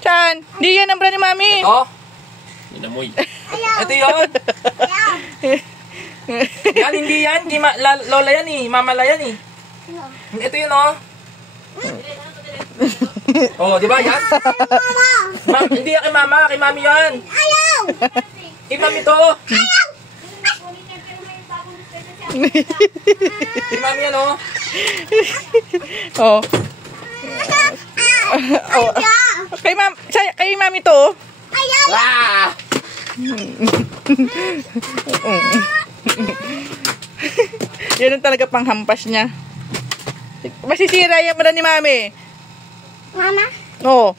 Saan? Di yan ang bra ni Mami. Ito? Inamoy. Ito yun. Yan, hindi yan. Lola yan eh. Mamala yan eh. Ito yun oh. Oh, di ba yan? Hindi yan kay mama. Kay mami yan. Ayaw! Kay mami to. Ayaw! Kay mami yan oh. Oh. Oh. Kay Mami to. Ayaw! Ah! Yan ang talaga panghampas niya. Masisira yan mo na ni Mami. Mama? Oo.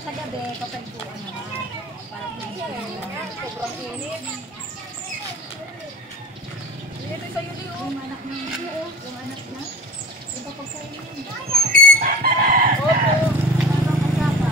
Sa gabi, kapag buwan naman. Parang sobrang init. Ito sa'yo, Leo. Yung anak na. Yung anak na. Yung papagkain yun. Opo. Parang kasapa.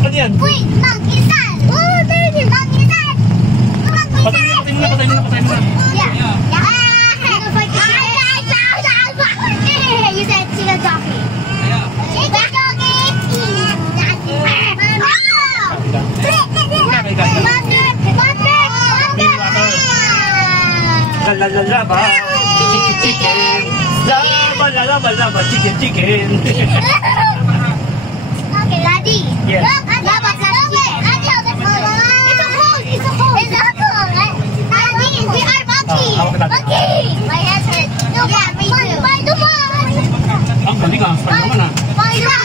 Ano yan? Wait, mag-isan! Oh, baby, mag-isan! Patay mo na. Yeah. You said chicken jockey. Chicken jockey! Lalalaba, chicken. Laba, chicken. Okay, Daddy. Yes. Look, Laba, it's a hole. Daddy, we are monkey. Monkey. My hands hurt. No, yeah, me too. Spider-Man. Ang galing ah, Spider-Man ah. Spider-Man.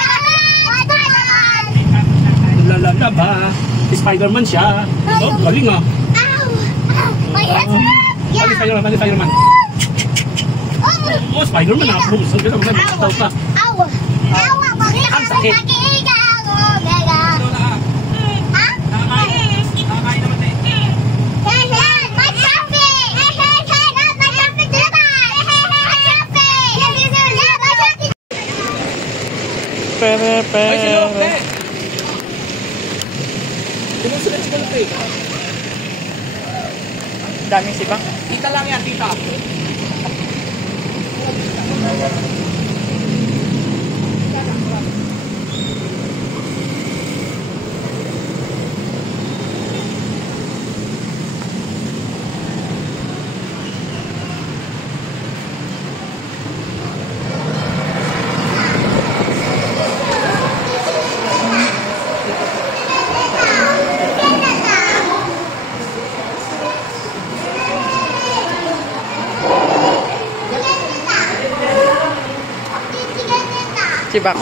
Lalalaba, Spider-Man siya. Oh, galing ah. Ow. My hands hurt. Yeah. Spider-Man. Oh, Spider-Man ah. Bumsal ka naman. Taw ka. Ow. Ang sakit. Ay, si Lope. Sinusulit si Lope. Daming sibak. Tita lang yan, tita. Sibak.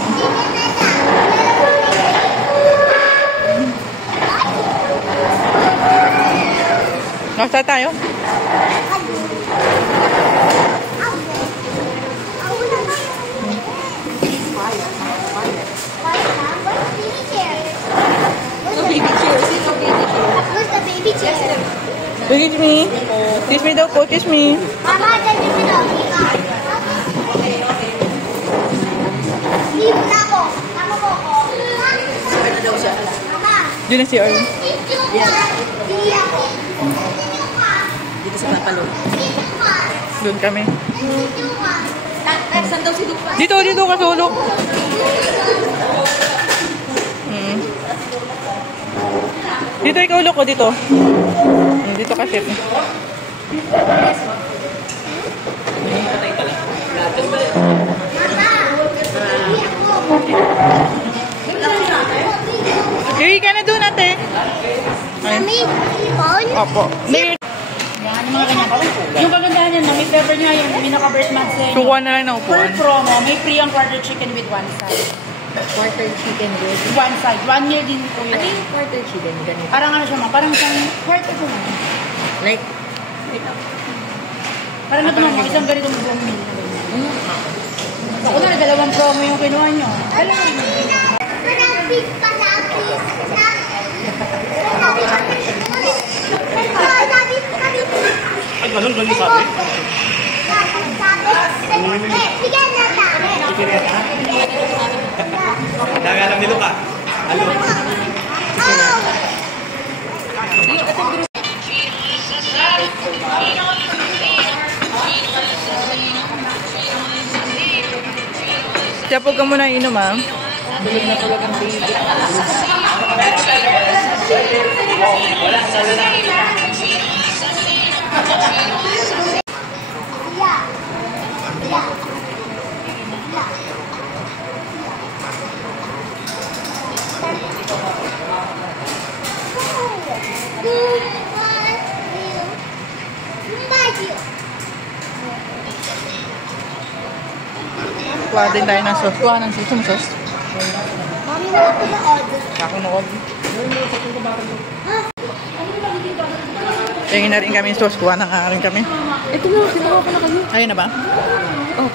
Nasa tayo? Teach me. Teach me daw po. Teach me. Mama, teach me daw. Libre na ako. Tama po ako. Sabi na daw siya. Mama. Diyan na si Arwin. Dito sa Papalo. Doon kami. Saan daw si Dupa? Dito ka sulok. Dito ikaw ulok ko dito. Dito kasi. Uwi ka na doon ate. Mami, phone? Opo. Yan, mga ganyan. Yung kagandahan yan, may flavor niya yung pinaka-birth month sa inyo. Sukuha na lang ng Per upuan. promo, may free ang quarter chicken with one side. Quarter chicken with... One side. 1 year din po yun. Ano yung quarter chicken? Ganito. Parang ano siya, parang isang quarter po na. Like, Parang ito mga isang ganitong buong meal na ganyan. Ako na, 2 promo yung kinuha nyo. Parang big palaki. Sabi? Bigyan na ta. Chikineta? Dami alam ni Luca. Halo. Siya po ka muna inom, ah. Tulog na tulog ang baby. Kuha din tayo ng sauce. Kuha ng sauce. Yung sauce. Mami, wala ko na order. Ako na huwag. Tingin na rin kami yung sauce. Kuha na nga rin kami. Ito na, kinuha ko na kayo. Ayun na ba? Oh,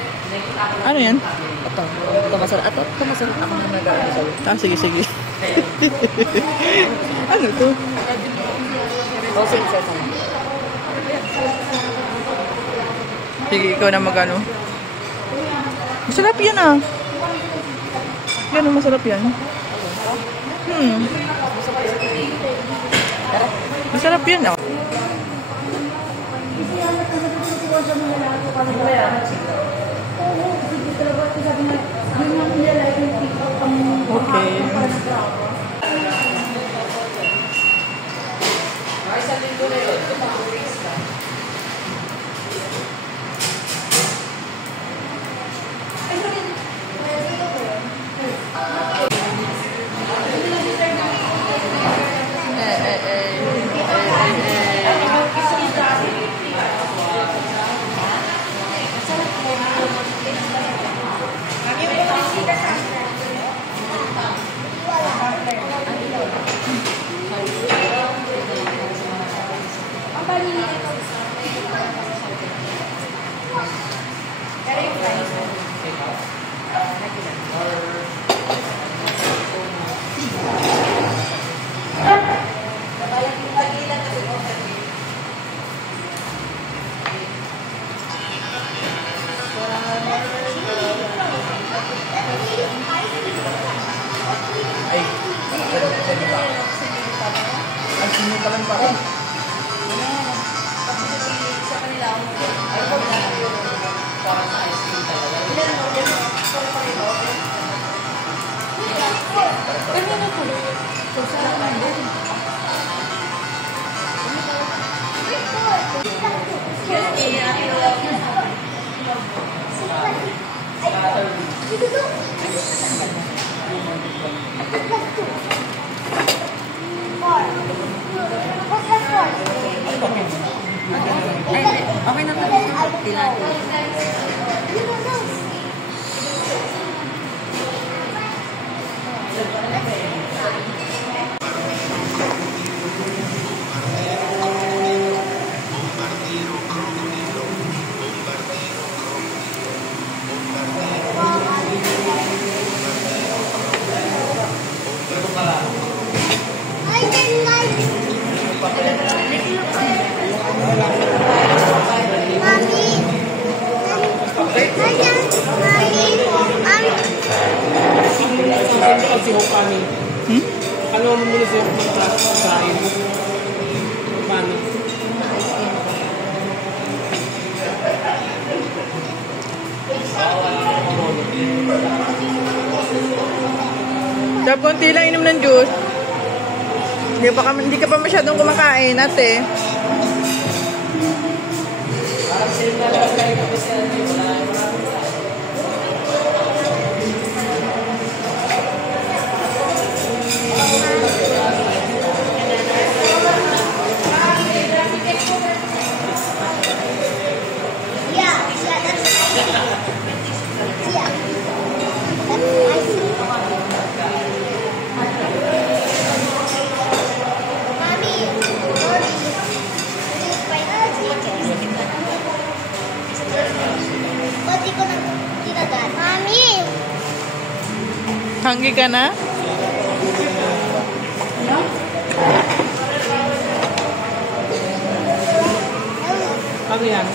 Ano yan? ito. Ito masarap. Ito masarap. Ako na nag-aaral sa'yo. Sige, sige. Ano to? Rosing sesame. Sige, ikaw na mag-ano. Masarap yan, ah. Yan, masarap yan. Masarap yan, ah. Okay. Okay na kami. Tilapia. I didn't like it. Si Hokani. Ano mo muna siya magkasain? Paano? Dab, konti lang inom ng juice. Hindi ka pa masyadong kumakain, ate. Hungry ka na? Ano yan?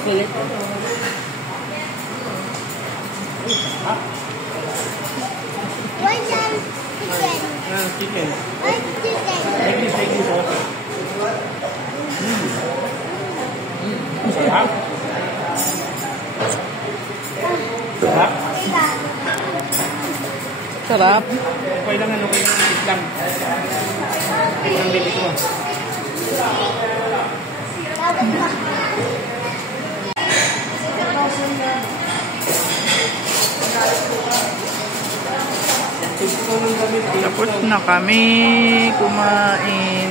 Kulit. Where's your chicken? Chicken. Where's chicken? Take this, oh. Sarap. Sarap. Sarap. Okay lang, okay lang. Ikit lang. Okay lang din ito. Tapos na kami kumain.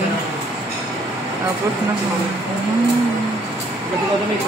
Tapos na kami. Ba't ikaw damit?